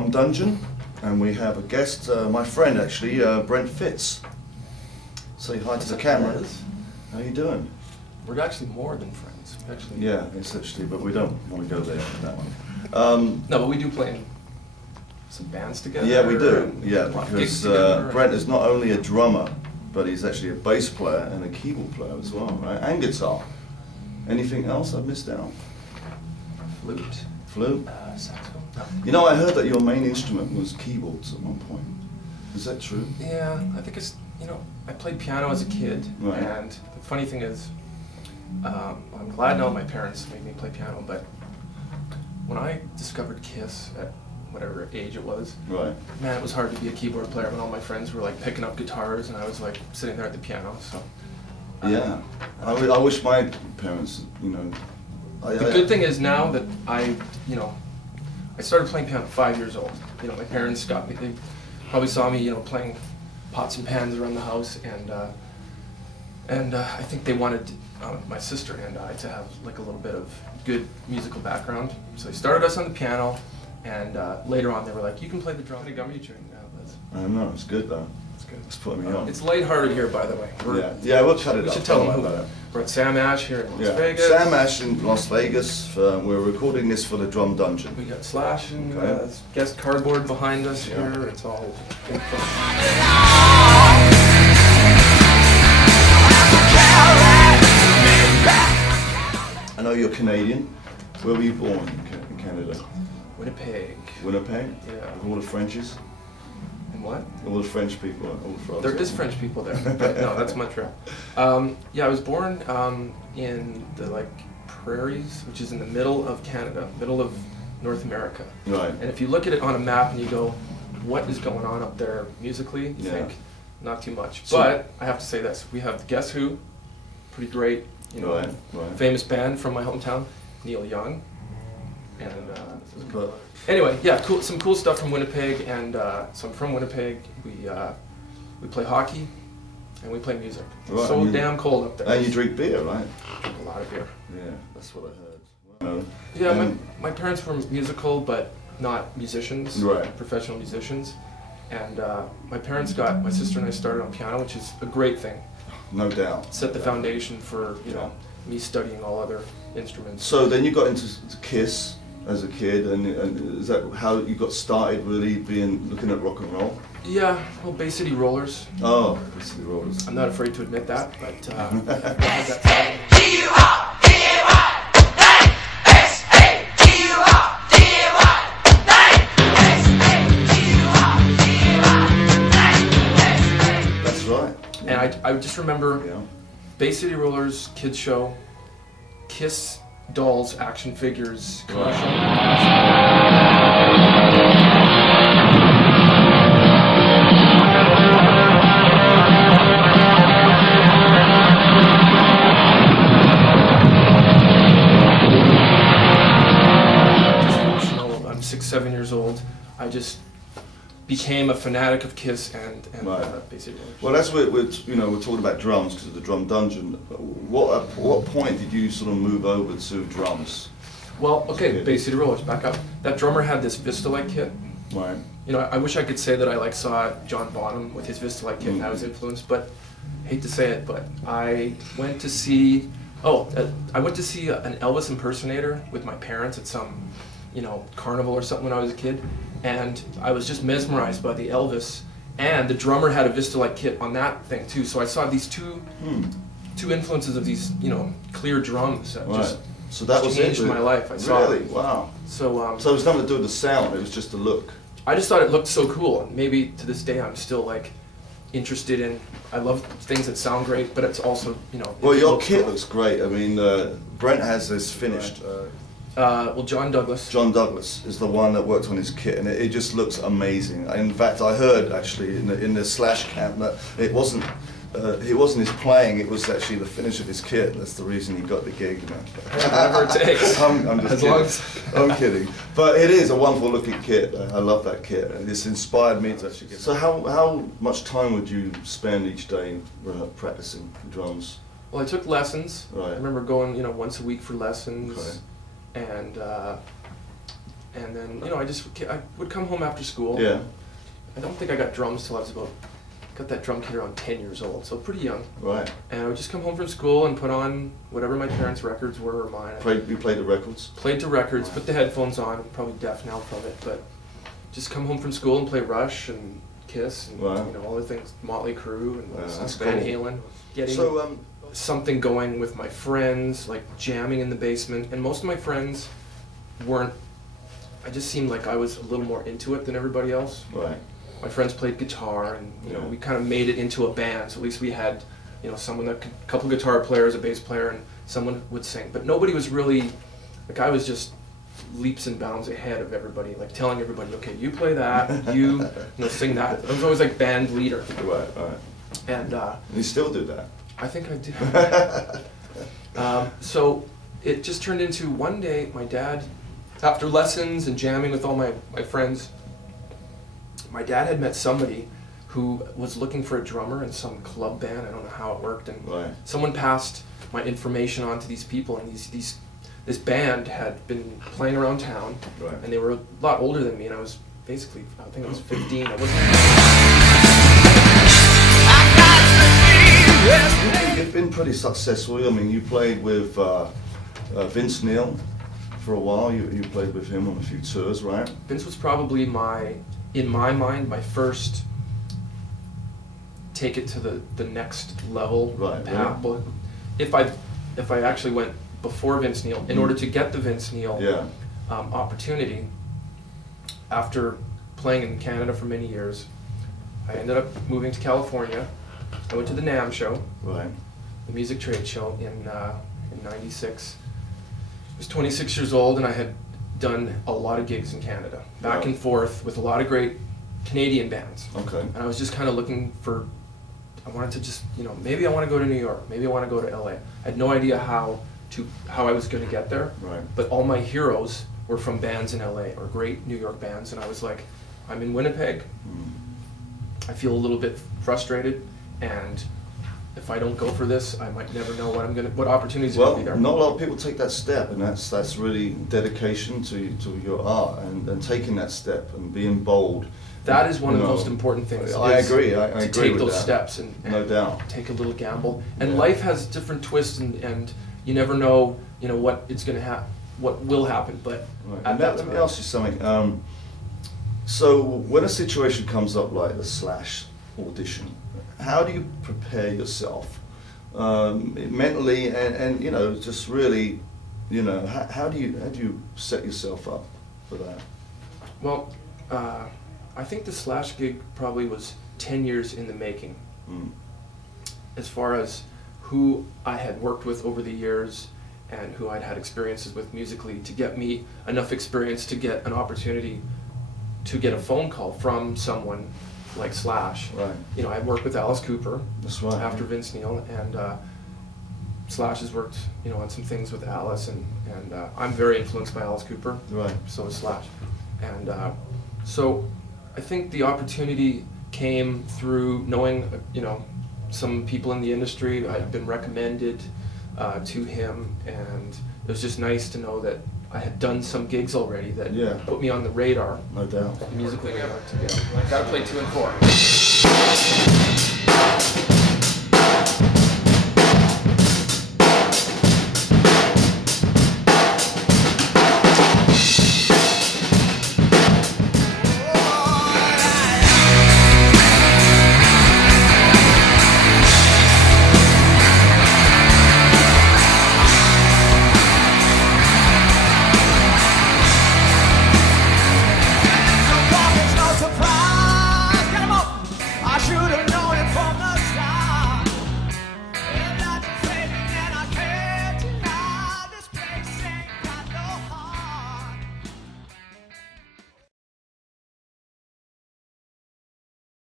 Drum Dungeon, and we have a guest, my friend actually, BRENT FITZ. Say hi to the camera. How you doing? We're actually more than friends. Yeah, it's actually, but we don't want to go there for that one. No, but we do play in some bands together. Yeah, we do. Yeah, because Brent is not only a drummer, but he's actually a bass player and a keyboard player as well, right? And guitar. Anything else I've missed out? Flute. Flute? Saxophone. No. You know, I heard that your main instrument was keyboards at one point. Is that true? Yeah, I think it's, you know, I played piano as a kid, right. And the funny thing is, I'm glad now my parents made me play piano, but when I discovered Kiss at whatever age it was, right. Man, it was hard to be a keyboard player when all my friends were like picking up guitars and I was like sitting there at the piano, so. Yeah, I wish my parents, you know. The good thing is now that I started playing piano at 5 years old. You know, my parents got me, they probably saw me, you know, playing pots and pans around the house, and I think they wanted my sister and I to have like a little bit of good musical background. So they started us on the piano, and later on they were like, you can play the drum. They got me tuning now, Liz. I don't know, it's good though. It's good. It's putting me on. It's lighthearted here, by the way. Yeah, we'll cut it up. We should tell them who. We're at Sam Ash here in Las Vegas. Sam Ash in Las Vegas. We're recording this for the Drum Dungeon. We got Slash and guest cardboard behind us here. It's all in front. I know you're Canadian. Where were you born in Canada? Winnipeg. Winnipeg? Yeah. With all the Frenchies? And what? All the French people, all the France. There is French people there, but no, that's Montreal. Yeah, I was born in the prairies, which is in the middle of Canada, middle of North America. Right. And if you look at it on a map and you go, what is going on up there musically? You think, not too much. So, but I have to say this: we have Guess Who, pretty great, you know, famous band from my hometown, Neil Young, and. Anyway, yeah, cool. Some cool stuff from Winnipeg, and so I'm from Winnipeg. We play hockey, and we play music. Right, so damn cold up there. And you drink beer, right? A lot of beer. Yeah, that's what I heard. Wow. Yeah, my parents were musical, but not musicians. Right. Professional musicians, and my parents got my sister and I started on piano, which is a great thing. No doubt. Set the foundation for know me studying all other instruments. So then you got into Kiss as a kid, and is that how you got started really looking at rock and roll? Yeah, well, Bay City Rollers. Oh, Bay City Rollers. I'm not afraid to admit that, but That's right. And I just remember Bay City Rollers kids show, Kiss dolls, action figures, commercial. I'm 6, 7 years old. I just became a fanatic of Kiss and Bay City Rollers. Well, that's what we're talking about drums because of the Drum Dungeon. What point did you sort of move over to drums? Well, okay, Bay City Rollers. Back up. That drummer had this Vista-like kit. Right. You know, I wish I could say that I saw John Bonham with his Vista-like kit and I was influenced, but I hate to say it, but I went to see an Elvis impersonator with my parents at some, carnival or something when I was a kid. And I was just mesmerized by the Elvis, and the drummer had a Vista-like kit on that thing too. So I saw these two influences of these, clear drums that just changed my life. I saw really? Wow. So it was nothing to do with the sound. It was just the look. I just thought it looked so cool, and maybe to this day I'm still interested in. I love things that sound great, but it's also Well, your kit looks great. I mean, Brent has this finished. Well, John Douglas. John Douglas is the one that worked on his kit, and it just looks amazing. In fact, I heard actually in the Slash camp that it wasn't his playing; it was actually the finish of his kit. That's the reason he got the gig. Whatever it takes. I'm just kidding. I'm kidding. But it is a wonderful looking kit. I love that kit, and it's inspired me to actually get. So how much time would you spend each day practicing drums? Well, I took lessons. Right. I remember going, once a week for lessons. Okay. And And then, you know, I would come home after school. Yeah. I don't think I got drums till I was got that drum kit around 10 years old, so pretty young. Right. And I would just come home from school and put on whatever my parents' records were or mine. You played the records? Played to records, put the headphones on, probably deaf now from it, but just come home from school and play Rush and Kiss and you know, all the things, Motley Crue and Van Halen. Getting something going with my friends, like jamming in the basement, and most of my friends weren't. I just seemed like I was a little more into it than everybody else. Right. My friends played guitar, and you know, we kind of made it into a band. So at least we had, you know, a couple guitar players, a bass player, and someone would sing. But nobody was really, like, I was just leaps and bounds ahead of everybody, like telling everybody, okay, you play that, you know, sing that. I was always like band leader. Right. Right. And you still do that? I think I do. So it just turned into one day, my dad, after lessons and jamming with all my friends, my dad had met somebody who was looking for a drummer in some club band. I don't know how it worked, and someone passed my information on to these people, and this band had been playing around town, and they were a lot older than me, and I was basically, I think I was 15. I wasn't. You've been pretty successful. I mean, you played with Vince Neil for a while. You played with him on a few tours, right? Vince was probably in my mind, my first take it to the next level path. Really? If I actually went before Vince Neil, in order to get the Vince Neil opportunity, after playing in Canada for many years, I ended up moving to California. I went to the NAMM show, the music trade show in '96. I was 26 years old, and I had done a lot of gigs in Canada, back and forth with a lot of great Canadian bands. Okay. And I was just kind of looking for, I wanted to just, you know, maybe I want to go to New York, maybe I want to go to LA. I had no idea how I was going to get there. Right. But all my heroes were from bands in LA or great New York bands, and I was like, I'm in Winnipeg. I feel a little bit frustrated, and if I don't go for this, I might never know what opportunities are going to be there. Not a lot of people take that step, and that's really dedication to your art and taking that step and being bold. That is one of the most important things. I agree. I agree to take with those that. steps and no doubt take a little gamble. And life has different twists, and you never know, you know, what will happen. But let me ask you something. So when a situation comes up like the Slash audition, how do you prepare yourself mentally and you know, just really, you know, how do you set yourself up for that? Well, I think the Slash gig probably was 10 years in the making. As far as who I had worked with over the years and who I'd had experiences with musically, to get me enough experience to get an opportunity to get a phone call from someone like Slash. Right. You know, I worked with Alice Cooper. That's right. After Vince Neil, and Slash has worked, you know, on some things with Alice, and I'm very influenced by Alice Cooper. Right. So is Slash, and so I think the opportunity came through knowing, you know, some people in the industry. I'd been recommended to him, and it was just nice to know that I had done some gigs already that put me on the radar. No doubt. Musically, gotta play 2 and 4.